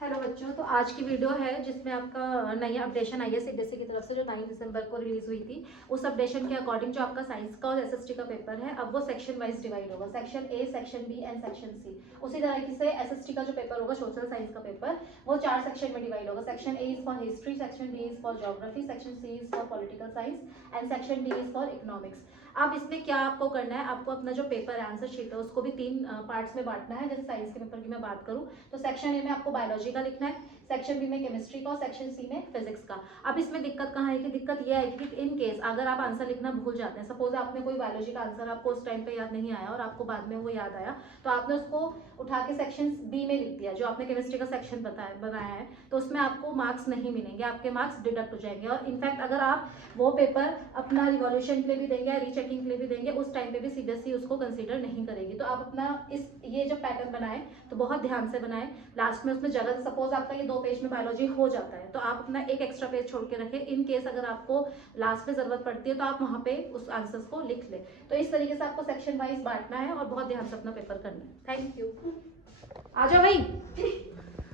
Hello बच्चों, तो आज की वीडियो है जिसमें आपका नई अपडेशन आई है सीबीएसई की तरफ से जो 9 दिसंबर को रिलीज हुई थी। उस अपडेशन के अकॉर्डिंग जो आपका साइंस का और एसएसटी का पेपर है, अब वो सेक्शन वाइज डिवाइड होगा, section A, section B and section C. उसी तरह से एसएसटी का जो पेपर होगा, सोशल साइंस का पेपर, वो 4 सेक्शन में डिवाइड होगा। Section A is for history, section B is for geography, section C is for political science and section D is for economics. अब इसमें क्या आपको करना है, आपको अपना जो पेपर आंसर शीट है उसको भी 3 पार्ट्स में बांटना है। जैसे साइंस के पेपर की मैं बात करूं तो सेक्शन ए में आपको बायोलॉजी का लिखना है, सेक्शन बी में केमिस्ट्री का और सेक्शन सी में फिजिक्स का। अब इसमें दिक्कत कहाँ है कि दिक्कत यह है कि इन केस अगर आप आंसर लिखना भूल जाते हैं, सपोज आपने कोई बायोलॉजी का आंसर आपको उस टाइम पे याद नहीं आया और आपको बाद में वो याद आया, तो आपने उसको उठा के सेक्शन बी में लिख दिया जो आपने केमिस्ट्री का सेक्शन बनाया है, तो उसमें आपको मार्क्स नहीं मिलेंगे, आपके मार्क्स डिडक्ट हो जाएंगे। और इनफैक्ट अगर आप वो पेपर अपना रिवॉल्यूशन के लिए भी देंगे या रीचेकिंग के लिए भी देंगे, उस टाइम पे भी सीबीएसई उसको कंसीडर नहीं करेगी। तो आप अपना ये जब पैटर्न बनाए तो बहुत ध्यान से बनाए। लास्ट में उसमें जगह, सपोज आपका ये 2 पेज में बायोलॉजी हो जाता है तो आप अपना एक एक्स्ट्रा पेज छोड़ के रखें, इन केस अगर आपको लास्ट में जरूरत पड़ती है तो आप वहां पे उस आंसर्स को लिख ले। तो इस तरीके से आपको सेक्शन वाइज बांटना है और बहुत ध्यान से अपना पेपर करना है। Thank you. आ जाओ भाई।